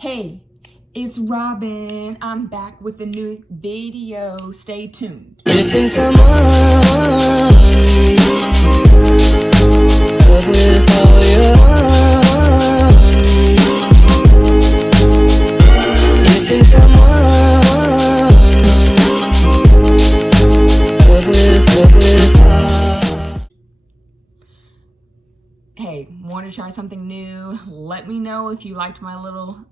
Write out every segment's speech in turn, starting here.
Hey, it's Robyn. I'm back with a new video. Stay tuned. Missing someone with all your missing someone with Hey, want to try something new? Let me know if you liked my little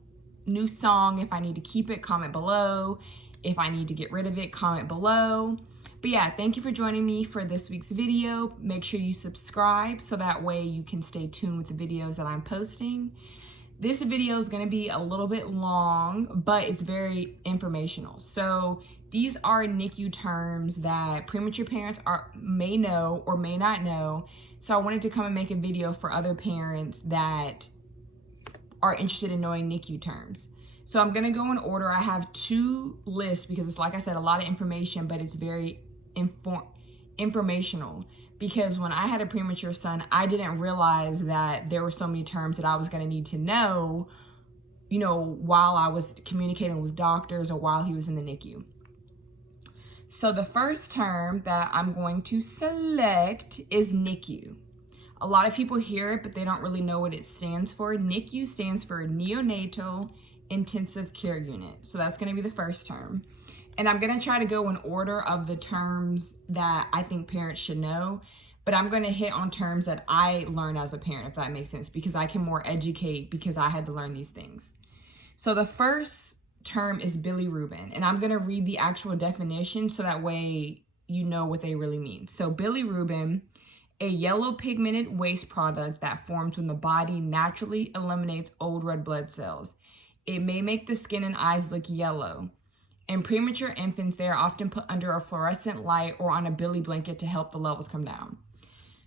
new song. If I need to keep it, comment below. If I need to get rid of it, comment below. But yeah, thank you for joining me for this week's video. Make sure you subscribe so that way you can stay tuned with the videos that I'm posting. This video is going to be a little bit long, but it's very informational. So these are NICU terms that premature parents may know or may not know. So I wanted to come and make a video for other parents that are interested in knowing NICU terms. So I'm gonna go in order. I have two lists because it's, like I said, a lot of information, but it's very informational. Because when I had a premature son, I didn't realize that there were so many terms that I was gonna need to know, while I was communicating with doctors or while he was in the NICU. So the first term that I'm going to select is NICU. A lot of people hear it, but they don't really know what it stands for. NICU stands for Neonatal Intensive Care Unit. So that's going to be the first term. And I'm going to try to go in order of the terms that I think parents should know. But I'm going to hit on terms that I learned as a parent, if that makes sense, because I can more educate because I had to learn these things. So the first term is bilirubin, and I'm going to read the actual definition so that way you know what they really mean. So bilirubin, a yellow pigmented waste product that forms when the body naturally eliminates old red blood cells. It may make the skin and eyes look yellow. In premature infants, they are often put under a fluorescent light or on a Billy blanket to help the levels come down.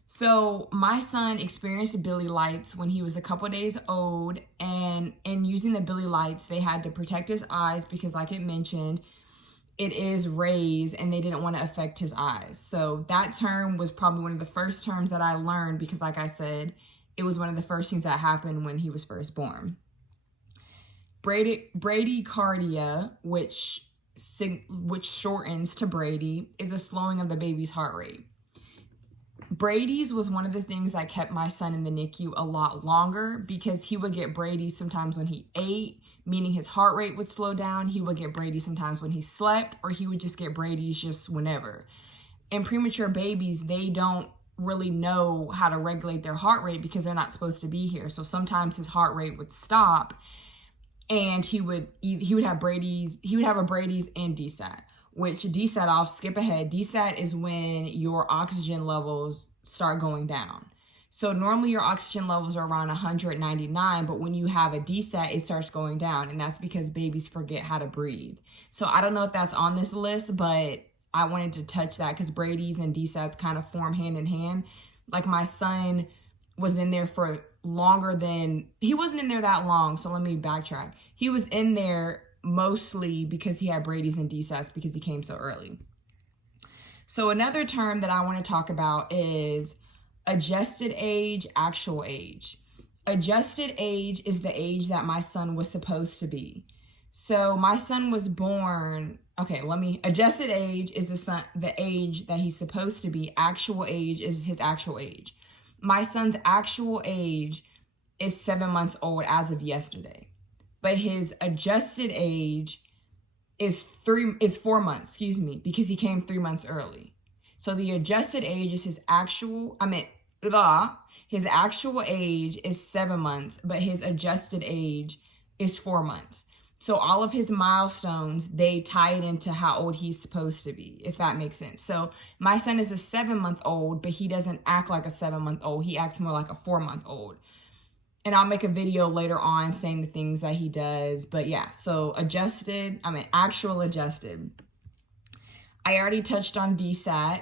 So my son experienced Billy lights when he was a couple days old, and in using the Billy lights, they had to protect his eyes because, like it mentioned, it is rays and they didn't want to affect his eyes. So that term was probably one of the first terms that I learned because, like I said, it was one of the first things that happened when he was first born. Bradycardia, which shortens to Brady, is a slowing of the baby's heart rate. Brady's was one of the things that kept my son in the NICU a lot longer because he would get Brady's sometimes when he ate, meaning his heart rate would slow down. He would get Brady's sometimes when he slept, or he would just get Brady's just whenever. In premature babies, they don't really know how to regulate their heart rate because they're not supposed to be here. So sometimes his heart rate would stop and he would have a Brady's and DSAT. Which DSAT, I'll skip ahead. DSAT is when your oxygen levels start going down. So normally your oxygen levels are around 199, but when you have a DSAT, it starts going down, and that's because babies forget how to breathe. So I don't know if that's on this list, but I wanted to touch that because Brady's and DSATs kind of form hand in hand. Like my son was in there for longer than, he wasn't in there that long, so let me backtrack. He was in there mostly because he had Brady's and DSATs because he came so early. So another term that I want to talk about is adjusted age, actual age. Adjusted age is the age that my son was supposed to be. So my son was born, adjusted age is the age that he's supposed to be. Actual age is his actual age. My son's actual age is 7 months old as of yesterday. But his adjusted age is 4 months, because he came 3 months early. So the adjusted age is his actual age is 7 months, but his adjusted age is 4 months. So all of his milestones, they tie it into how old he's supposed to be, if that makes sense. So my son is a 7-month-old, but he doesn't act like a 7-month-old. He acts more like a 4-month-old. And I'll make a video later on saying the things that he does. But yeah, so actual adjusted. I already touched on DSAT.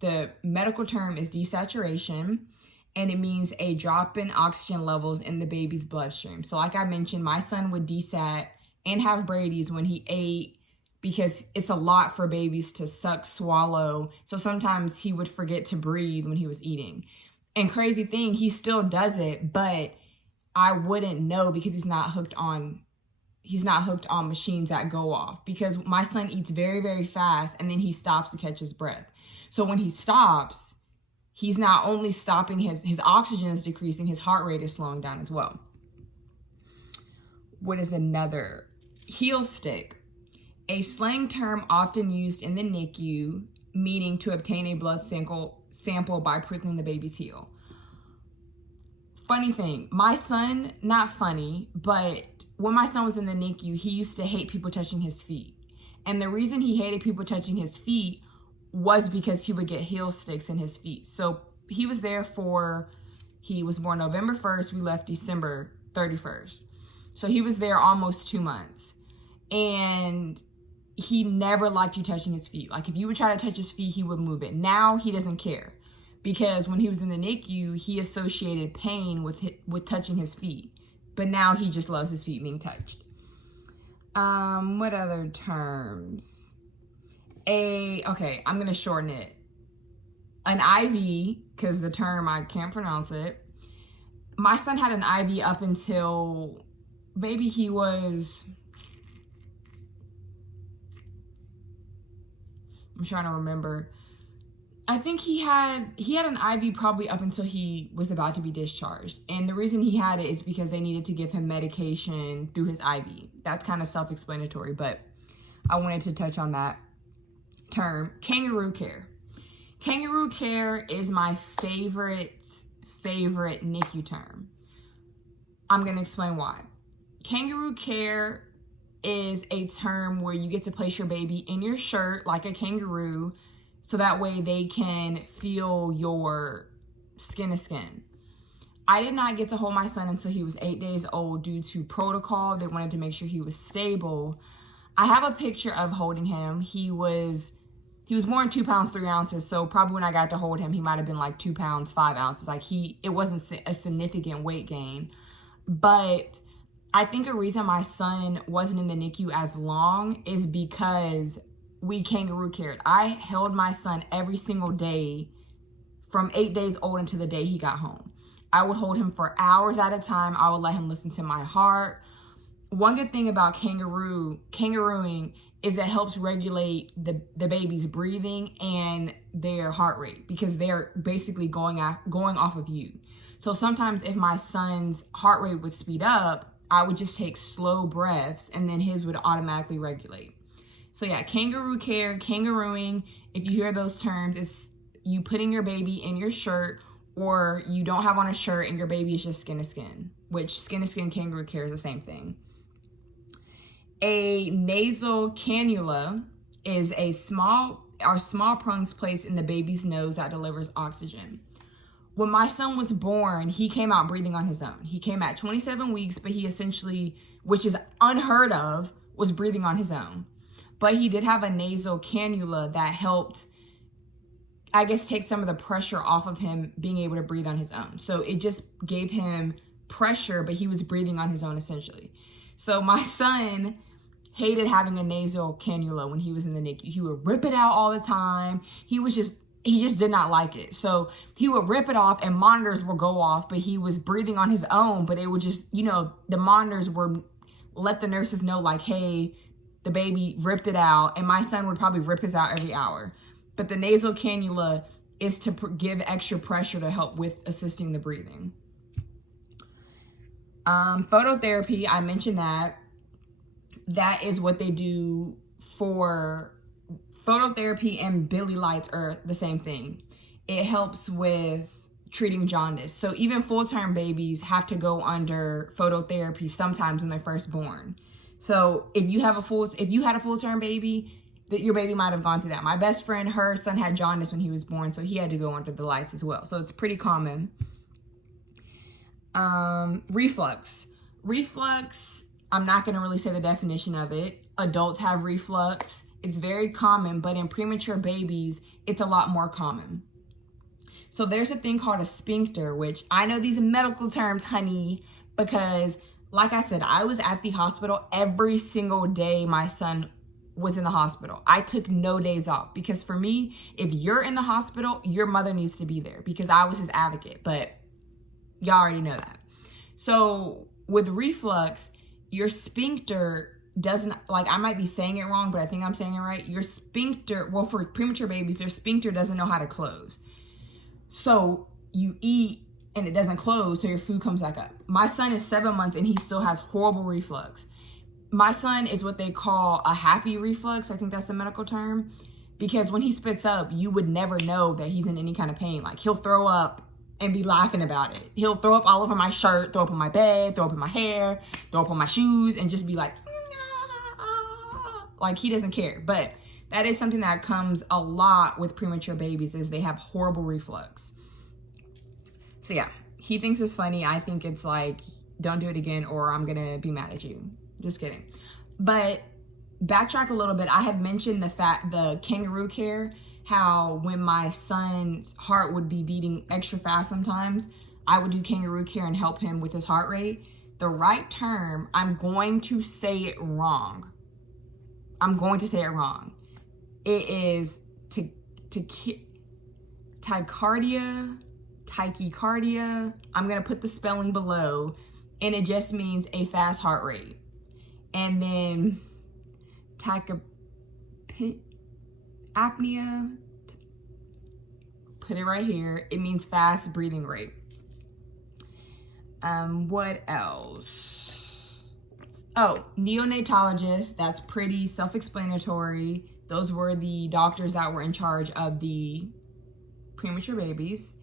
The medical term is desaturation, and it means a drop in oxygen levels in the baby's bloodstream. So like I mentioned, my son would desat and have Brady's when he ate because it's a lot for babies to suck, swallow. So sometimes he would forget to breathe when he was eating. And crazy thing, he still does it, but I wouldn't know because he's not hooked on hooked on machines that go off, because my son eats very, very fast and then he stops to catch his breath. So when he stops, he's not only stopping, his oxygen is decreasing, his heart rate is slowing down as well. What is another? Heel stick, a slang term often used in the NICU, meaning to obtain a blood sample by prickling the baby's heel. Funny thing, my son, not funny, but when my son was in the NICU, he used to hate people touching his feet. And the reason he hated people touching his feet was because he would get heel sticks in his feet. So he was there he was born November 1st, we left December 31st. So he was there almost 2 months. And he never liked you touching his feet. Like if you would try to touch his feet, he would move it. Now he doesn't care, because when he was in the NICU, he associated pain with touching his feet. But now he just loves his feet being touched. What other terms? Okay, I'm gonna shorten it. An IV, because the term, I can't pronounce it. My son had an IV up until maybe he was, I'm trying to remember. I think he had an IV probably up until he was about to be discharged. And the reason he had it is because they needed to give him medication through his IV. That's kind of self-explanatory, but I wanted to touch on that term. Kangaroo care. Kangaroo care is my favorite NICU term. I'm going to explain why. Kangaroo care is a term where you get to place your baby in your shirt like a kangaroo, so that way they can feel your skin to skin. I did not get to hold my son until he was 8 days old due to protocol. They wanted to make sure he was stable. I have a picture of holding him. He was born 2 pounds 3 ounces, so probably when I got to hold him, he might have been like 2 pounds 5 ounces. Like it wasn't a significant weight gain. But I think a reason my son wasn't in the NICU as long is because we kangaroo cared. I held my son every single day from 8 days old until the day he got home. I would hold him for hours at a time. I would let him listen to my heart. One good thing about kangarooing is it helps regulate the baby's breathing and their heart rate, because they're basically going off of you. So sometimes if my son's heart rate would speed up, I would just take slow breaths and then his would automatically regulate. So yeah, kangaroo care, kangarooing, if you hear those terms, it's you putting your baby in your shirt, or you don't have on a shirt and your baby is just skin to skin, which skin to skin kangaroo care is the same thing. A nasal cannula is small prongs placed in the baby's nose that delivers oxygen. When my son was born, he came out breathing on his own. He came at 27 weeks, but he essentially, which is unheard of, was breathing on his own. But he did have a nasal cannula that helped, I guess, take some of the pressure off of him being able to breathe on his own. So it just gave him pressure, but he was breathing on his own essentially. So my son hated having a nasal cannula when he was in the NICU. He would rip it out all the time. He just did not like it. So he would rip it off and monitors would go off, but he was breathing on his own, but it would just, the monitors would let the nurses know like, hey, the baby ripped it out, and my son would probably rip his out every hour. But the nasal cannula is to give extra pressure to help with assisting the breathing. Phototherapy, I mentioned that. That is what they do for phototherapy, and Billy lights are the same thing. It helps with treating jaundice. So even full-term babies have to go under phototherapy sometimes when they're first born. So if you had a full-term baby, your baby might have gone through that. My best friend, her son had jaundice when he was born, so he had to go under the lights as well. So it's pretty common. Reflux. Reflux, I'm not going to really say the definition of it. Adults have reflux. It's very common, but in premature babies, it's a lot more common. So there's a thing called a sphincter, which I know these are medical terms, honey, because like I said, I was at the hospital every single day my son was in the hospital. I took no days off, because for me, if you're in the hospital, your mother needs to be there, because I was his advocate, but y'all already know that. So with reflux, your sphincter doesn't, like, I might be saying it wrong, but I think I'm saying it right. Your sphincter, well, for premature babies, their sphincter doesn't know how to close. So you eat and it doesn't close, so your food comes back up. My son is 7 months and he still has horrible reflux. My son is what they call a happy reflux. I think that's the medical term. Because when he spits up, you would never know that he's in any kind of pain. Like, he'll throw up and be laughing about it. He'll throw up all over my shirt, throw up on my bed, throw up in my hair, throw up on my shoes, and just be like he doesn't care. But that is something that comes a lot with premature babies, is they have horrible reflux. So yeah, he thinks it's funny. I think it's like, don't do it again or I'm gonna be mad at you. Just kidding. But backtrack a little bit. I had mentioned the kangaroo care, how when my son's heart would be beating extra fast sometimes, I would do kangaroo care and help him with his heart rate. The right term, I'm going to say it wrong. It is tachycardia. I'm going to put the spelling below, and it just means a fast heart rate. And then apnea, put it right here. It means fast breathing rate. What else? Oh, neonatologist. That's pretty self-explanatory. Those were the doctors that were in charge of the premature babies.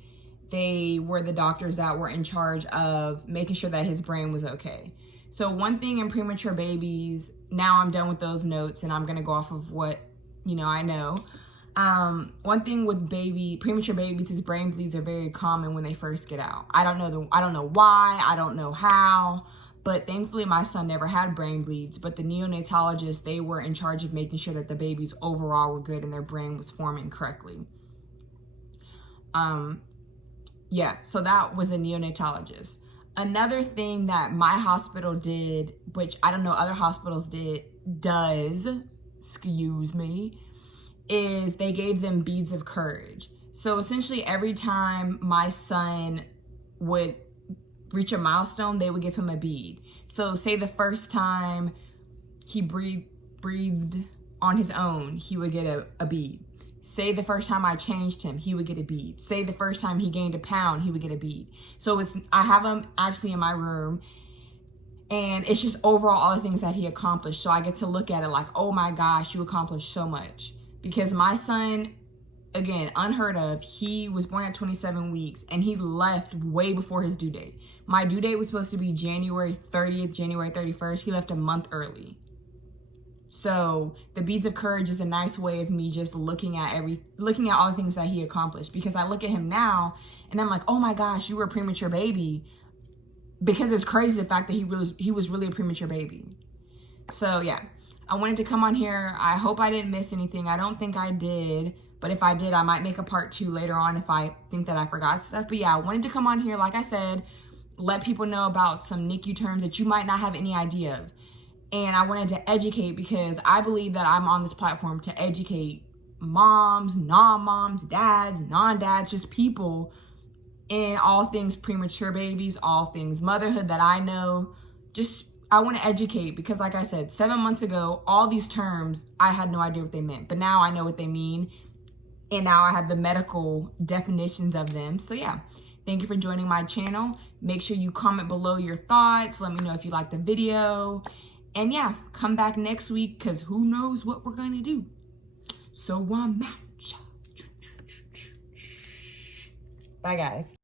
They were the doctors that were in charge of making sure that his brain was okay. So one thing in premature babies, now I'm done with those notes and I'm gonna go off of what, I know. One thing with premature babies is brain bleeds are very common when they first get out. I don't know why, I don't know how, but thankfully my son never had brain bleeds. But the neonatologists, they were in charge of making sure that the babies overall were good and their brain was forming correctly. Yeah, so that was a neonatologist. Another thing that my hospital did, which I don't know other hospitals does, is they gave them beads of courage. So essentially every time my son would reach a milestone, they would give him a bead. So say the first time he breathed on his own, he would get a bead. Say the first time I changed him, he would get a bead. Say the first time he gained a pound, he would get a bead. So I have him actually in my room, and it's just overall all the things that he accomplished. So I get to look at it like, oh my gosh, you accomplished so much. Because my son, again, unheard of, he was born at 27 weeks and he left way before his due date. My due date was supposed to be January 30th, January 31st. He left a month early. So the beads of courage is a nice way of me just looking at all the things that he accomplished. Because I look at him now and I'm like, oh my gosh, you were a premature baby. Because it's crazy the fact that he was really a premature baby. So yeah, I wanted to come on here. I hope I didn't miss anything. I don't think I did. But if I did, I might make a part 2 later on if I think that I forgot stuff. But yeah, I wanted to come on here, like I said, let people know about some NICU terms that you might not have any idea of. And I wanted to educate because I believe that I'm on this platform to educate moms, non-moms, dads, non-dads, just people in all things premature babies, all things motherhood that I know. Just, I want to educate because like I said, 7 months ago, all these terms, I had no idea what they meant. But now I know what they mean. And now I have the medical definitions of them. So yeah, thank you for joining my channel. Make sure you comment below your thoughts. Let me know if you liked the video. And yeah, come back next week because who knows what we're going to do. So I'm out. Bye, guys.